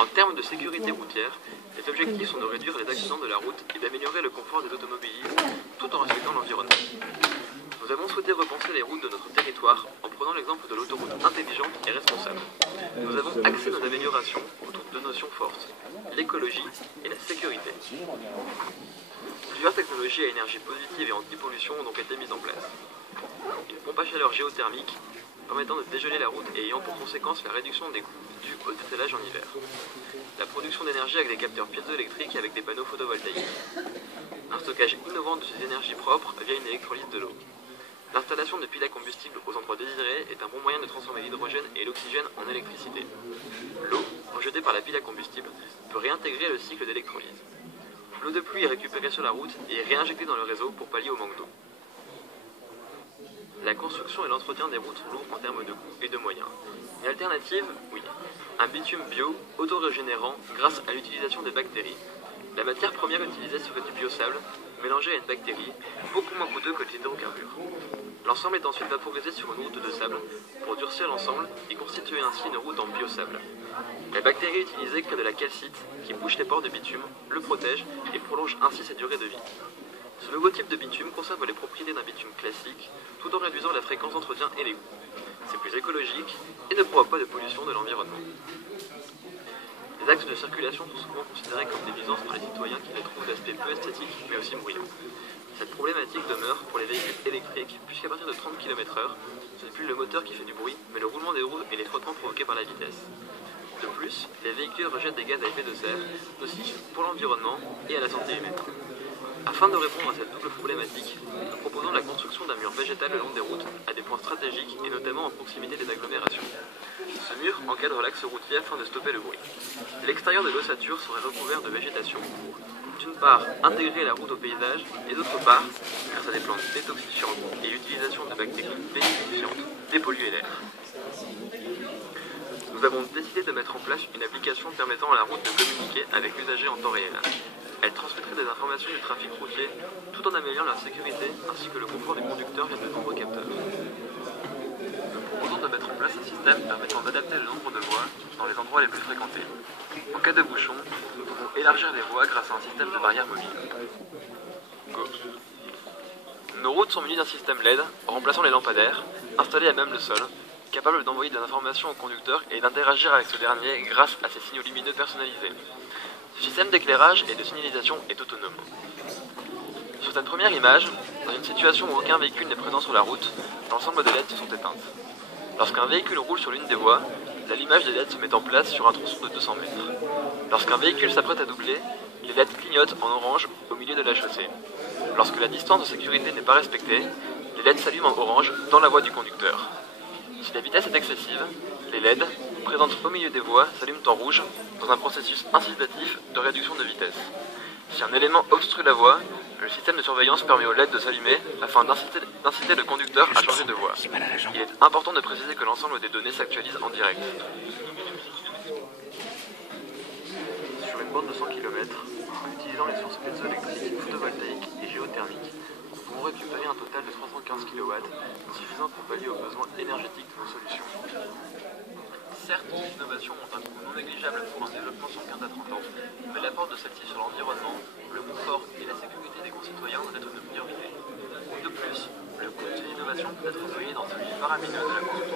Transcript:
En termes de sécurité routière, les objectifs sont de réduire les accidents de la route et d'améliorer le confort des automobilistes tout en respectant l'environnement. Nous avons souhaité repenser les routes de notre territoire en prenant l'exemple de l'autoroute intelligente et responsable. Nous avons axé nos améliorations autour de deux notions fortes, l'écologie et la sécurité. Plusieurs technologies à énergie positive et anti-pollution ont donc été mises en place. Une pompe à chaleur géothermique permettant de dégeler la route et ayant pour conséquence la réduction des coûts dus au dételage en hiver. La production d'énergie avec des capteurs piézoélectriques et avec des panneaux photovoltaïques. Un stockage innovant de ces énergies propres via une électrolyse de l'eau. L'installation de piles à combustible aux endroits désirés est un bon moyen de transformer l'hydrogène et l'oxygène en électricité. L'eau, rejetée par la pile à combustible, peut réintégrer le cycle d'électrolyse. L'eau de pluie est récupérée sur la route et est réinjectée dans le réseau pour pallier au manque d'eau. La construction et l'entretien des routes sont lourds en termes de coûts et de moyens. Une alternative, oui. Un bitume bio, auto-régénérant grâce à l'utilisation des bactéries. La matière première utilisée serait du biosable, mélangé à une bactérie, beaucoup moins coûteux que les hydrocarbures. L'ensemble est ensuite vaporisé sur une route de sable pour durcir l'ensemble et constituer ainsi une route en biosable. La bactérie utilisée crée de la calcite qui bouche les pores de bitume, le protège et prolonge ainsi sa durée de vie. Ce nouveau type de bitume conserve les propriétés d'un bitume classique tout en réduisant la fréquence d'entretien et les coûts. C'est plus écologique et ne provoque pas de pollution de l'environnement. Les axes de circulation sont souvent considérés comme des nuisances par les citoyens qui les trouvent d'aspect peu esthétique mais aussi bruyant. Cette problématique demeure pour les véhicules électriques puisqu'à partir de 30 km/h, ce n'est plus le moteur qui fait du bruit mais le roulement des roues et les frottements provoqués par la vitesse. De plus, les véhicules rejettent des gaz à effet de serre, nocifs pour l'environnement et à la santé humaine. Afin de répondre à cette double problématique, nous proposons la construction d'un mur végétal le long des routes à des points stratégiques et notamment en proximité des agglomérations. Ce mur encadre l'axe routier afin de stopper le bruit. L'extérieur de l'ossature serait recouvert de végétation pour, d'une part, intégrer la route au paysage et d'autre part, grâce à des plantes détoxifiantes et l'utilisation de bactéries bénéficiantes, dépolluer l'air. Nous avons décidé de mettre en place une application permettant à la route de communiquer avec l'usager en temps réel. Elle transmettrait des informations du trafic routier tout en améliorant la sécurité ainsi que le confort des conducteurs via de nombreux capteurs. Nous proposons de mettre en place un système permettant d'adapter le nombre de voies dans les endroits les plus fréquentés. En cas de bouchon, nous pouvons élargir les voies grâce à un système de barrières mobiles. Go. Nos routes sont munies d'un système LED remplaçant les lampadaires, installés à même le sol, capable d'envoyer des informations au conducteur et d'interagir avec ce dernier grâce à ses signaux lumineux personnalisés. Ce système d'éclairage et de signalisation est autonome. Sur cette première image, dans une situation où aucun véhicule n'est présent sur la route, l'ensemble des LED sont éteintes. Lorsqu'un véhicule roule sur l'une des voies, l'allumage des LED se met en place sur un tronçon de 200 mètres. Lorsqu'un véhicule s'apprête à doubler, les LED clignotent en orange au milieu de la chaussée. Lorsque la distance de sécurité n'est pas respectée, les LED s'allument en orange dans la voie du conducteur. Si la vitesse est excessive, les LED, présentes au milieu des voies, s'allument en rouge dans un processus incitatif de réduction de vitesse. Si un élément obstrue la voie, le système de surveillance permet aux LED de s'allumer afin d'inciter le conducteur à changer de voie. Il est important de préciser que l'ensemble des données s'actualise en direct. Sur une bande de 100 km, en utilisant les sources piézoélectriques, photovoltaïques et géothermiques, nous pouvons récupérer un total de 315 kW, suffisant pour pallier aux besoins énergétiques de nos solutions. Certes, ces innovations ont un coût non négligeable pour un développement sur 15 à 30 ans, mais l'apport de celles-ci sur l'environnement, le confort et la sécurité des concitoyens doit être une priorité. De plus, le coût de ces innovations peut être relié dans celui faramineux de la construction